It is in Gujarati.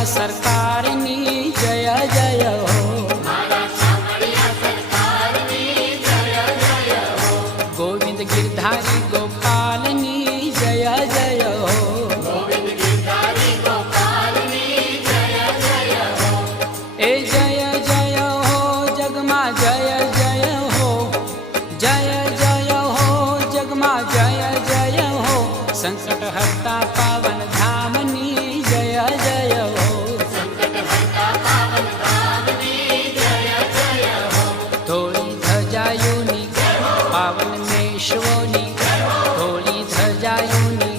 ચામડિયા સરકારની જય જય હો, ગોવિંદ ગિરધારી ગોપાલની જય જય હો, એ જય જય હો જગમાં જય જય હો, જય જય હો જગમાં જય જય હો, સંકટ હરતા પાવન